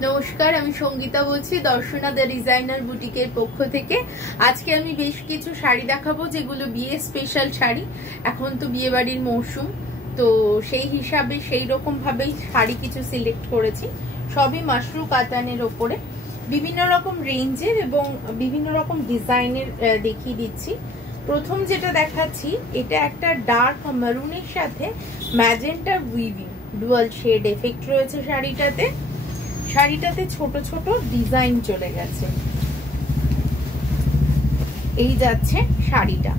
নমস্কার, আমি সঙ্গীতা বলছি দর্শনা দ্য ডিজাইনার বুটিকের পক্ষ থেকে। আজকে আমি বেশ কিছু শাড়ি দেখাবো যেগুলো বিয়ে স্পেশাল শাড়ি। এখন তো বিয়ে বাড়ির মৌসুম, তো সেই হিসাবে সেই রকম ভাবেই শাড়ি কিছু সিলেক্ট করেছি। সবই মাশরু কাতানের ওপরে বিভিন্ন রকম রেঞ্জের এবং বিভিন্ন রকম ডিজাইনের দেখিয়ে দিচ্ছি। প্রথম যেটা দেখাচ্ছি, এটা একটা ডার্ক মারুনের সাথে magenta weaving dual shade effect রয়েছে শাড়িটাতে। শাড়িটাতে ছোট ছোট ডিজাইন চলে গেছে। এই যাচ্ছে শাড়িটা।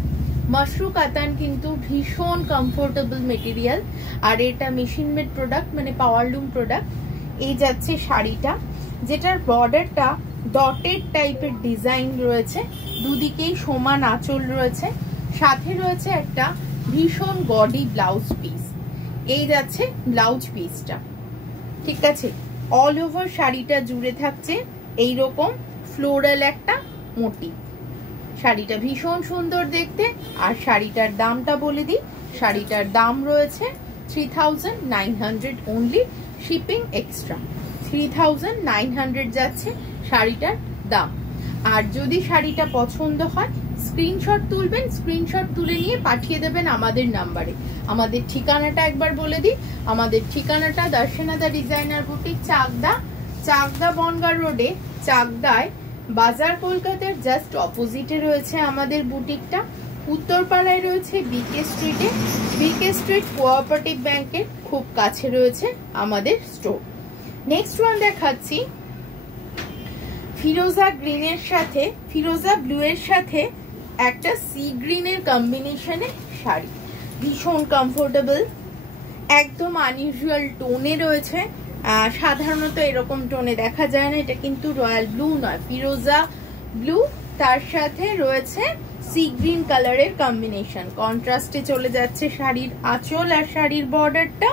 মাশরু কাতান কিন্তু ভীষণ কমফোর্টেবল মেটেরিয়াল, আর এটা মেশিন মেড প্রোডাক্ট, মানে পাওয়ারলুম প্রোডাক্ট। এই যাচ্ছে শাড়িটা, যেটার বর্ডারটা ডটেড টাইপের ডিজাইন রয়েছে, দুদিকেই সমান আঁচল রয়েছে, সাথে রয়েছে একটা ভীষণ গডি ব্লাউজ পিস। এই যাচ্ছে ব্লাউজ পিসটা, ঠিক আছে। অল ওভার শাড়িটা জুড়ে থাকছে এইরকম ফ্লোরাল একটা মোটিভ। শাড়িটা ভীষণ সুন্দর দেখতে। আর শাড়িটার দামটা বলে দিই, শাড়িটার দাম রয়েছে 3900 অনলি, শিপিং এক্সট্রা। 3900 যাচ্ছে শাড়িটার দাম। আর যদি শাড়িটা পছন্দ হয় স্ক্রিনশট তুলবেন, স্ক্রিনশট তুলে নিয়ে পাঠিয়ে দেবেন আমাদের নাম্বারে। আমাদের ঠিকানাটা একবার বলে দিই। আমাদের ঠিকানাটা Darshana the designer boutique, Chakdah Bangaon রোডে, চাকদায় বাজার, কলকাতার জাস্ট অপোজিটে রয়েছে আমাদের বুটিকটা। উত্তরপাড়ায় রয়েছে বিকে স্ট্রিটে, বিকে স্ট্রিট কোঅপারেটিভ ব্যাংকের খুব কাছে রয়েছে আমাদের স্টোর। নেক্সট ওয়ান দেখাচ্ছি, ফিরোজা গ্রিনের সাথে ফিরোজা ব্লু এর সাথে একটা সি গ্রিনের কম্বিনেশনে শাড়ি। ভীষণ কমফোর্টেবল, একদম আনইউজুয়াল টোনে রয়েছে। সাধারণত এরকম টোনে দেখা যায় না। এটা কিন্তু রয়্যাল ব্লু নয়, ফিরোজা ব্লু, তার সাথে রয়েছে সি গ্রিন কালারের কম্বিনেশন। কন্ট্রাস্টে চলে যাচ্ছে শাড়ির আঁচল আর শাড়ির বর্ডারটা।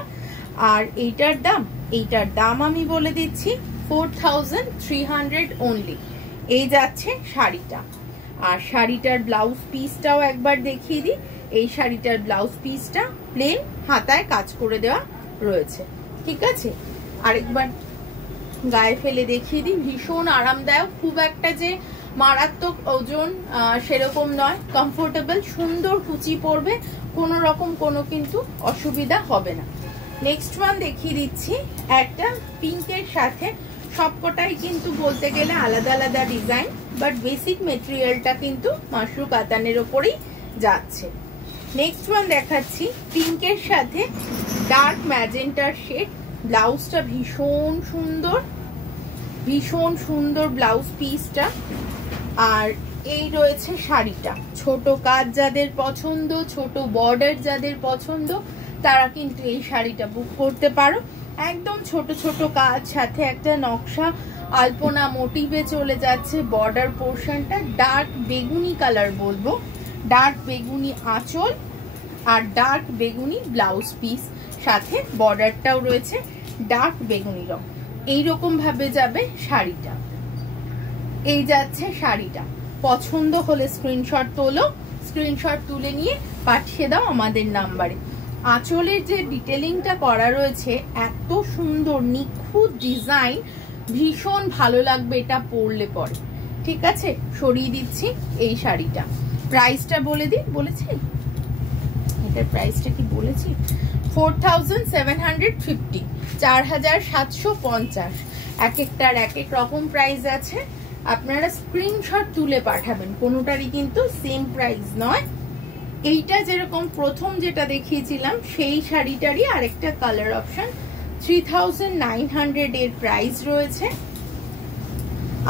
আর এইটার দাম আমি বলে দিচ্ছি 4300 অনলি। এই যাচ্ছে শাড়িটা। আর শাড়িটার ব্লাউজ পিসটাও একবার দেখিয়ে দিই। এই শাড়িটার ব্লাউজ পিসটা প্লেন হাতায় কাজ করে দেওয়া রয়েছে, ঠিক আছে। আরেকবার গায়ে ফেলে দেখিয়ে দিই। ভীষণ আরামদায়ক, খুব একটা যে মারাত্মক ওজন সেরকম নয়, কমফোর্টেবল, সুন্দর কুচি পড়বে, কোনো রকম কোনো কিন্তু অসুবিধা হবে না। নেক্সট ওয়ান দেখিয়ে দিচ্ছি, একটা পিঙ্কের সাথে। সবকটাই কিন্তু বলতে গেলে আলাদা আলাদা ডিজাইন, বাট বেসিক মেটেরিয়ালটা কিন্তু মাশরু কাতানের ওপরেই যাচ্ছে। নেক্সট ওয়ান দেখাচ্ছি, পিঙ্কের সাথে ডার্ক ম্যাজেন্টার শেড। ব্লাউজটা ভীষণ সুন্দর ব্লাউজ পিসটা। আর এই রয়েছে শাড়িটা। ছোট কাজ যাদের পছন্দ, ছোট বর্ডার যাদের পছন্দ, তারা কিন্তু এই শাড়িটা বুক করতে পারো। একদম ছোট ছোট কাজ, সাথে একটা নকশা আলপনা মোটিভে চলে যাচ্ছে। বর্ডার পোর্শনটা ডার্ক বেগুনি কালার বলবো, ডার্ক বেগুনি আঁচল আর ডার্ক বেগুনি ব্লাউজ পিস, সাথে বর্ডারটাও রয়েছে ডার্ক বেগুনি রং। এইরকম ভাবে যাবে শাড়িটা। এই যাচ্ছে শাড়িটা। পছন্দ হলে স্ক্রিনশট তোলো, স্ক্রিনশট তুলে নিয়ে পাঠিয়ে দাও আমাদের নাম্বারে। আঁচলের যে ডিটেলিংটা করা রয়েছে, এত সুন্দর নিখুঁত ডিজাইন, ভীষণ ভালো লাগবে এটা পরলে পরে, ঠিক আছে। সরিয়ে দিচ্ছি এই শাড়িটা। প্রাইসটা বলে দিই, বলেছি এটার প্রাইসটা কি বলেছি, 4750, 4750। এক একটার এক এক রকম প্রাইস আছে। আপনারা স্ক্রিনশট তুলে পাঠাবেন, কোনোটারই কিন্তু সেম প্রাইস নয়। এইটা যেরকম প্রথম যেটা দেখিয়েছিলাম সেই শাড়িটারই আরেকটা কালার অপশন। 3900 এর প্রাইস রয়েছে।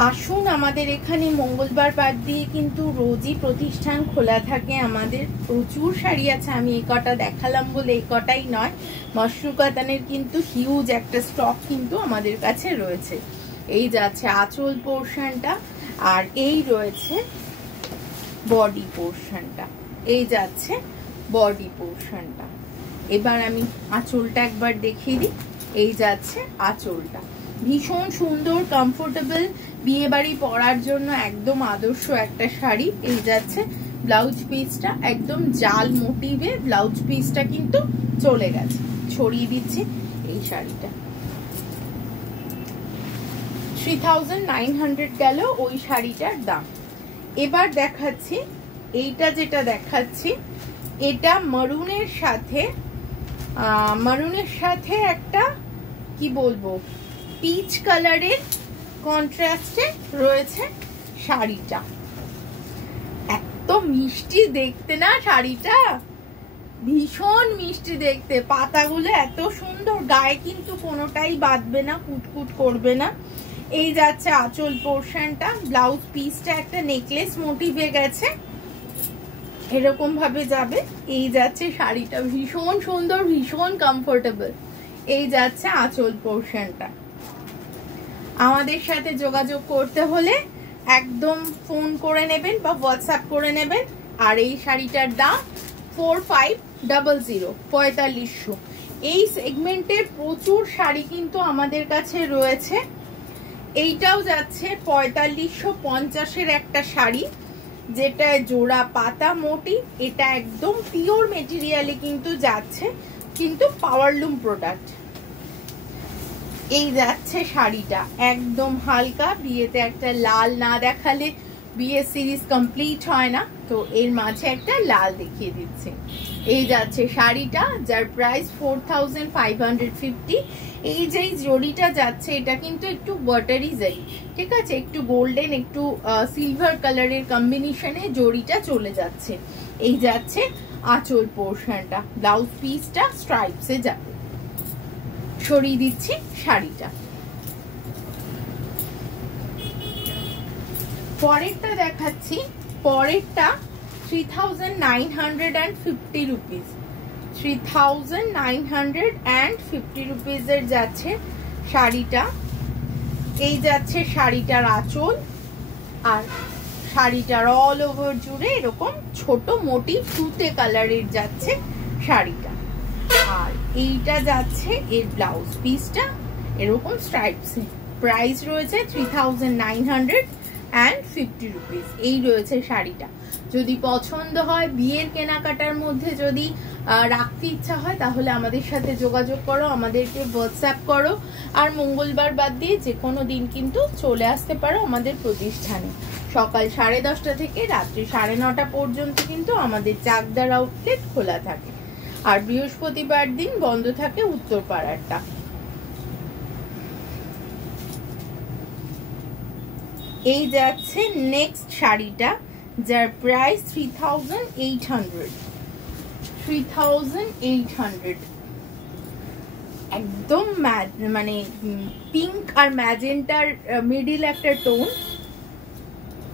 আসুন, আমাদের এখানে মঙ্গলবার বাদ দিয়ে কিন্তু রোজই প্রতিষ্ঠান খোলা থাকে। আমাদের প্রচুর শাড়ি আছে, আমি এই কটা দেখালাম বলে এই কটাই নয়, মাশরু কাতানের কিন্তু হিউজ একটা স্টক কিন্তু আমাদের কাছে রয়েছে। এই যাচ্ছে আঁচল পোর্শনটা, আর এই রয়েছে বডি পোর্শনটা। এই যাচ্ছে বডি পোর্শনটা। এবার আমি আঁচলটা একবার দেখিয়ে দিই। এই যাচ্ছে আঁচলটা। ভীষণ সুন্দর, কমফোর্টেবল, বিয়ে বাড়ি পরার জন্য একদম আদর্শ একটা শাড়ি। এই যাচ্ছে ব্লাউজ পিসটা, একদম জাল মোটিভে ব্লাউজ পিসটা কিন্তু চলে গেছে। ছড়িয়ে দিচ্ছি এই শাড়িটা। 3900 গেল ওই শাড়িটার দাম। এবার দেখাচ্ছি এইটা, যেটা দেখাচ্ছি এটা মারুনের সাথে একটা কি বলবো পিচ কালারের কন্ট্রাস্টে রয়েছে শাড়িটা। এত মিষ্টি দেখতে না শাড়িটা, ভীষণ মিষ্টি দেখতে, পাতাগুলো এত সুন্দর, গায়ে কিন্তু কোনোটাই বাঁধবে না, কুটকুট করবে না। এই যাচ্ছে আঁচল পোর্শনটা, ব্লাউজ পিসটা একটা নেকলেস মোটিভে গেছে, এরকম ভাবে যাবে। এই যাচ্ছে শাড়িটা, ভীষণ সুন্দর, ভীষণ কমফোর্টেবল। এই যাচ্ছে আঁচল পোর্শনটা। আমাদের সাথে যোগাযোগ করতে হলে একদম ফোন করে নেবেন বা হোয়াটসঅ্যাপ করে নেবেন। আর এই শাড়িটার দাম 4500, 4500। এই সেগমেন্টের প্রচুর শাড়ি কিন্তু আমাদের কাছে রয়েছে। এইটাও যাচ্ছে 4550-এর একটা শাড়ি, যেটা জোড়া পাতা মোটি, এটা একদম পিওর মেটেরিয়ালে কিন্তু যাচ্ছে, কিন্তু পাওয়ারলুম প্রোডাক্ট। এই যাচ্ছে শাড়িটা, একদম হালকা, বিয়েতে একটা লাল না দেখালে বিয়ের সিরিজ কমপ্লিট হয় না, তো এর মাঝে একটা লাল দেখিয়ে দিচ্ছে। এই যাচ্ছে শাড়িটা, যার প্রাইস 4550। এই যে জড়িটা যাচ্ছে এটা কিন্তু একটু ওয়াটারি জারি, ঠিক আছে, একটু গোল্ডেন একটু সিলভার কালারের কম্বিনেশনে জড়িটা চলে যাচ্ছে। এই যাচ্ছে আঁচল পোর্শনটা, ব্লাউজ পিসটা স্ট্রাইপসে যাবে। সরিয়ে দিচ্ছি শাড়িটা। পরেরটা দেখাচ্ছি, পরেরটা 3950 রুপিস, 3950 রুপিসের যাচ্ছে শাড়িটা। এই যাচ্ছে শাড়িটার আঁচল, আর শাড়িটার অল ওভার জুড়ে এরকম ছোট মোটি তুতে কালারের যাচ্ছে শাড়িটা। আর এইটা যাচ্ছে এর ব্লাউজ পিসটা এরকম স্ট্রাইপসে। প্রাইস রয়েছে 3950 রুপিস। এই রয়েছে শাড়িটা। যদি পছন্দ হয়, বিয়ের কেনাকাটার মধ্যে যদি রাখতে ইচ্ছা হয়, তাহলে আমাদের সাথে যোগাযোগ করো, আমাদেরকে হোয়াটসঅ্যাপ করো। আর মঙ্গলবার বাদ দিয়ে যে কোনো দিন কিন্তু চলে আসতে পারো আমাদের প্রতিষ্ঠানে। সকাল 10:30 থেকে রাত্রি 9:30 পর্যন্ত কিন্তু আমাদের চাকদার আউটলেট খোলা থাকে। আর বৃহস্পতিবার দিন বন্ধ থাকে উত্তরপাড়ারটা। এই যাচ্ছে নেক্সট শাড়িটা, যার প্রাইস 3800। একদম মানে পিঙ্ক আর ম্যাজেন্টার মিডিল একটা টোন।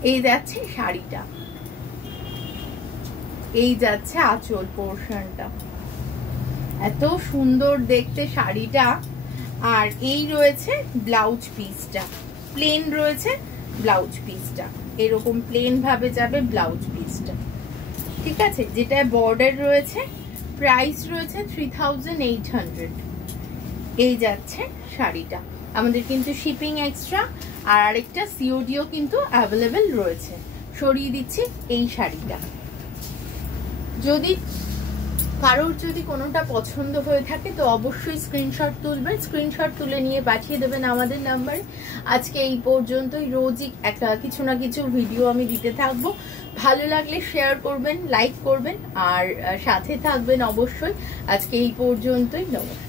এই যাচ্ছে শাড়িটা, এই যাচ্ছে আঁচল পোর্শনটা, এত সুন্দর দেখতে শাড়িটা। আর এই রয়েছে ব্লাউজ পিসটা, প্লেন রয়েছে ব্লাউজ পিসটা, এরকম প্লেন ভাবে যাবে ব্লাউজ পিসটা, ঠিক আছে, যেটা বর্ডার রয়েছে। প্রাইস রয়েছে 3800। এই যাচ্ছে শাড়িটা। আমাদের কিন্তু শিপিং এক্সট্রা, আর আরেকটা সিওডিও কিন্তু অ্যাভেলেবেল রয়েছে। সরিয়ে দিচ্ছি এই শাড়িটা। যদি কারোর যদি কোনোটা পছন্দ হয়ে থাকে তো অবশ্যই স্ক্রিনশট তুলবেন, স্ক্রিনশট তুলে নিয়ে পাঠিয়ে দেবেন আমাদের নাম্বারে। আজকে এই পর্যন্তই। রোজই একটা কিছু না কিছু ভিডিও আমি দিতে থাকবো। ভালো লাগলে শেয়ার করবেন, লাইক করবেন, আর সাথে থাকবেন অবশ্যই। আজকে এই পর্যন্তই। নমস্কার।